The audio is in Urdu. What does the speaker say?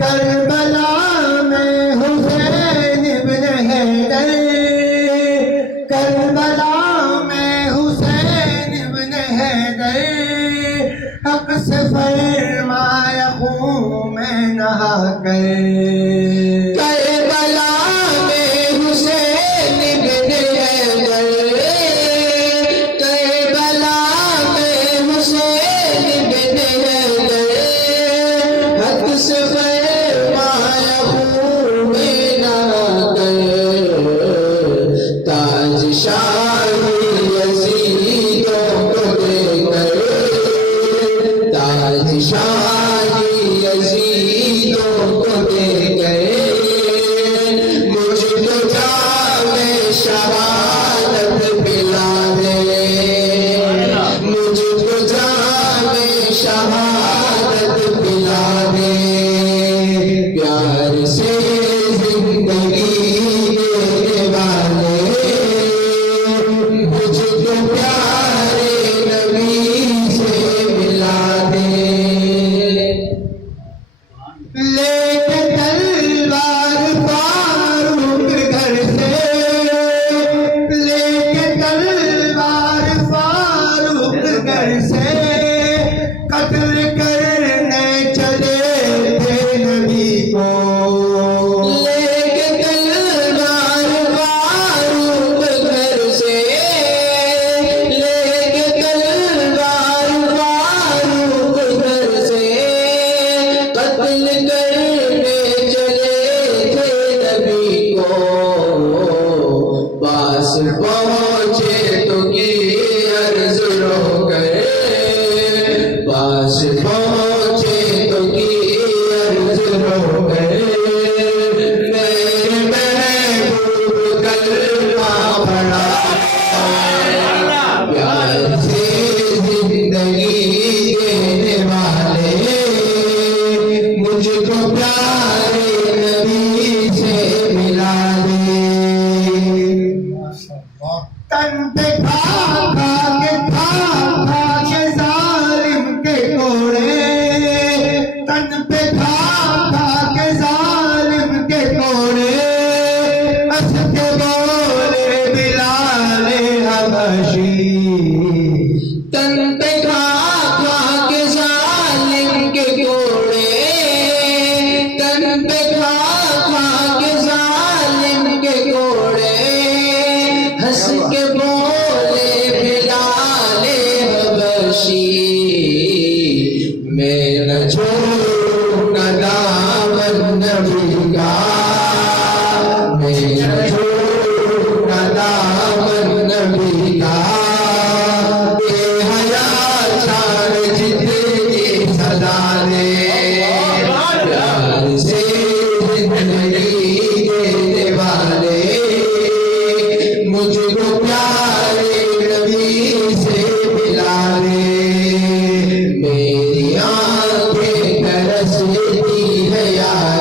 کربلا میں حسین ابن حیدر، کربلا میں حسین ابن حیدر، حق سے فرمایا خون میں نہا کر۔ کربلا میں حسین ابن حیدر، کربلا میں حسین ابن حیدر، حق سے پہنچے تو کی عرض رو گئے، پاس پہنچے تو کی عرض رو گئے، میرے محبوب کلمہ پڑھا، پیار سے زندگی دینے والے، مجھ کو پیارے نبی سے ملا دے۔ تن پہ کھا کھا کے ظالم کے کوڑے، تن پہ کھا کے ظالم کے کوڑے، ہنس کے بولے بلال حبشی، تن پہ کھا کے ظالم کے کوڑے، تن پہ کھا کے ظالم کے کوڑے، ہنس کے بولے بلال حبشی، میں نہ چھوڑوں گا دامن نبی کا، میں نہ چھوڑوں گا دامن نبی کا، بے حیا چھاڑ جتنی صدا دے، پیار سے زندگی دینے والے، مجھ کو پیارے نبی سے ملا دے، میری آنکھیں ترستی ہے یار